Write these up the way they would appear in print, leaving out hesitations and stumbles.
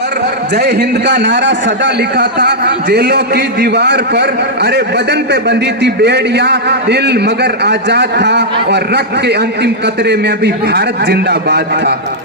जय हिंद का नारा सदा लिखा था जेलों की दीवार पर। अरे बदन पे बंधी थी बेड़ियां, दिल मगर आजाद था और रक्त के अंतिम कतरे में भी भारत जिंदाबाद था।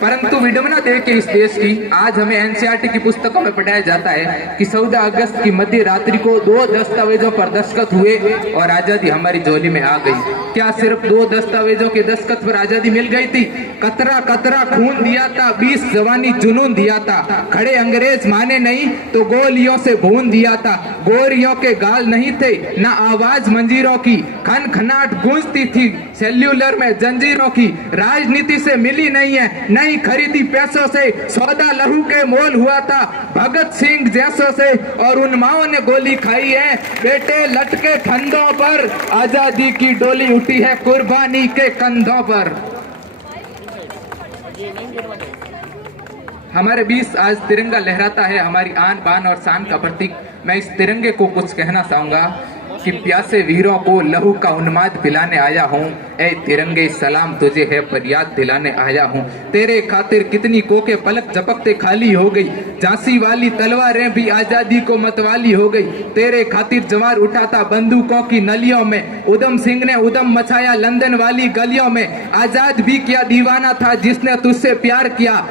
परंतु विडंबना देख के इस देश की आज हमें एनसीईआरटी की पुस्तकों में पढ़ाया जाता है कि 14 अगस्त की मध्य रात्रि को 2 दस्तावेजों पर दस्तखत हुए और आजादी हमारी झोली में आ गई। क्या सिर्फ 2 दस्तावेजों के दस्तखत पर आजादी मिल गई थी? कतरा कतरा खून दिया था, 20 जवानी जुनून दिया था। खड़े अंग्रेज माने नहीं तो गोलियों से भून दिया था। गोरियों के गाल नहीं थे ना आवाज मंजीरों की, खन खनाट गूंजती थी सेल्यूलर में जंजीरों की। राजनीति से मिली नहीं है, नहीं खरीदी पैसों से, सौदा लहू के मोल हुआ था भगत सिंह जैसों से। और उन माओं ने गोली खाई है बेटे लटके फंदों पर। आजादी की डोली उठी है कुर्बानी के कंधों पर। हमारे बीच आज तिरंगा लहराता है, हमारी आन बान और शान का प्रतीक। मैं इस तिरंगे को कुछ कहना चाहूंगा कि प्यासे वीरों को लहू का उन्माद पिलाने आया हूँ। ए तिरंगे सलाम तुझे है फरियाद दिलाने आया हूँ। तेरे खातिर कितनी कोके पलक झपकते खाली हो गई, झांसी वाली तलवारें भी आजादी को मतवाली हो गई। तेरे खातिर जवार उठा था बंदूकों की नलियों में, उधम सिंह ने उधम मचाया लंदन वाली गलियों में। आजाद भी क्या दीवाना था जिसने तुझसे प्यार किया,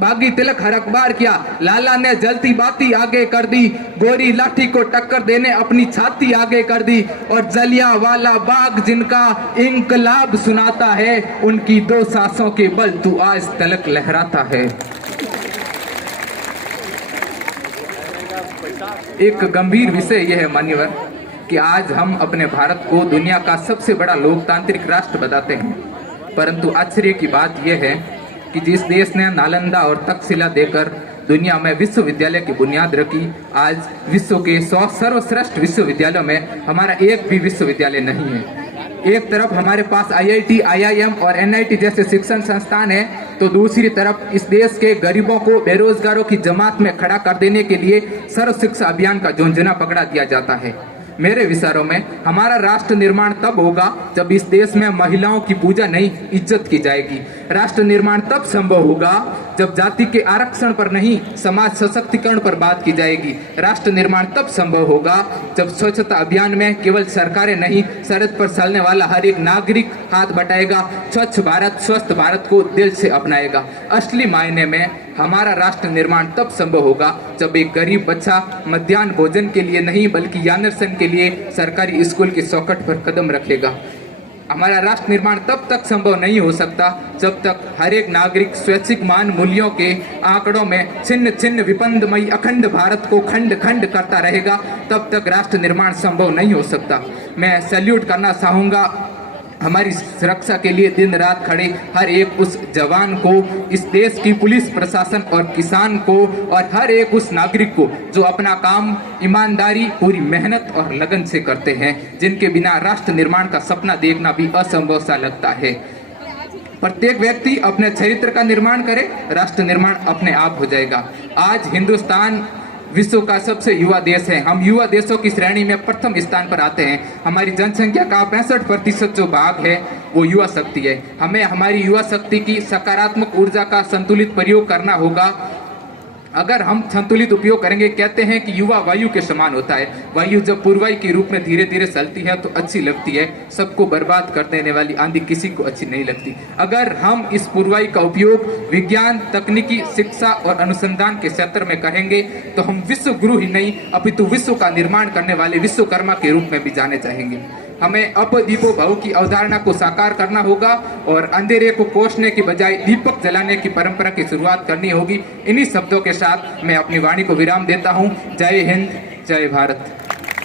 बागी तिलक हर अखबार किया। लाला ने जलती बाती आगे कर दी, गोरी लाठी को टक्कर देने अपनी छाती आगे कर दी। और जलिया वाला बाग जिनका इंकलाब सुनाता है, उनकी 2 सांसों के बल तू आज तलक लहराता है। एक गंभीर विषय यह है मान्यवर कि आज हम अपने भारत को दुनिया का सबसे बड़ा लोकतांत्रिक राष्ट्र बताते हैं, परंतु आश्चर्य की बात यह है कि जिस देश ने नालंदा और तक्षशिला देकर दुनिया में विश्वविद्यालय की बुनियाद रखी, आज विश्व के 100 सर्वश्रेष्ठ विश्वविद्यालयों में हमारा एक भी विश्वविद्यालय नहीं है। एक तरफ हमारे पास IIT, IIM और NIT जैसे शिक्षण संस्थान है, तो दूसरी तरफ इस देश के गरीबों को बेरोजगारों की जमात में खड़ा कर देने के लिए सर्व शिक्षा अभियान का झुंझुना पकड़ा दिया जाता है। मेरे विचारों में हमारा राष्ट्र निर्माण तब होगा जब इस देश में महिलाओं की पूजा नहीं इज्जत की जाएगी। राष्ट्र निर्माण तब संभव होगा जब जाति के आरक्षण पर नहीं समाज सशक्तिकरण पर बात की जाएगी। राष्ट्र निर्माण तब संभव होगा जब स्वच्छता अभियान में केवल सरकारें नहीं, सड़क पर चलने वाला हर एक नागरिक हाथ बटाएगा, स्वच्छ भारत स्वस्थ भारत को दिल से अपनाएगा। असली मायने में हमारा राष्ट्र निर्माण तब संभव होगा जब एक गरीब बच्चा मध्याह्न भोजन के लिए नहीं बल्कि यानरसन के लिए सरकारी स्कूल के चौखट पर कदम रखेगा। हमारा राष्ट्र निर्माण तब तक संभव नहीं हो सकता जब तक हर एक नागरिक स्वैच्छिक मान मूल्यों के आंकड़ों में छिन्न छिन्न विपंदमयी अखंड भारत को खंड खंड करता रहेगा। तब तक राष्ट्र निर्माण संभव नहीं हो सकता। मैं सैल्यूट करना चाहूँगा हमारी सुरक्षा के लिए दिन रात खड़े हर एक उस जवान को, इस देश की पुलिस प्रशासन और किसान को, और हर एक उस नागरिक को जो अपना काम ईमानदारी, पूरी मेहनत और लगन से करते हैं, जिनके बिना राष्ट्र निर्माण का सपना देखना भी असंभव सा लगता है। प्रत्येक व्यक्ति अपने चरित्र का निर्माण करे, राष्ट्र निर्माण अपने आप हो जाएगा। आज हिंदुस्तान विश्व का सबसे युवा देश है। हम युवा देशों की श्रेणी में प्रथम स्थान पर आते हैं। हमारी जनसंख्या का 65% जो भाग है वो युवा शक्ति है। हमें हमारी युवा शक्ति की सकारात्मक ऊर्जा का संतुलित प्रयोग करना होगा। अगर हम संतुलित उपयोग करेंगे, कहते हैं कि युवा वायु के समान होता है। वायु जब पूर्वाई के रूप में धीरे धीरे चलती है तो अच्छी लगती है, सबको बर्बाद कर देने वाली आंधी किसी को अच्छी नहीं लगती। अगर हम इस पूर्वाई का उपयोग विज्ञान, तकनीकी, शिक्षा और अनुसंधान के क्षेत्र में करेंगे तो हम विश्व गुरु ही नहीं अपितु विश्व का निर्माण करने वाले विश्वकर्मा के रूप में भी जाने चाहेंगे। हमें अप दीपो भव की अवधारणा को साकार करना होगा और अंधेरे को कोसने की बजाय दीपक जलाने की परंपरा की शुरुआत करनी होगी। इन्हीं शब्दों के साथ मैं अपनी वाणी को विराम देता हूँ। जय हिंद, जय भारत।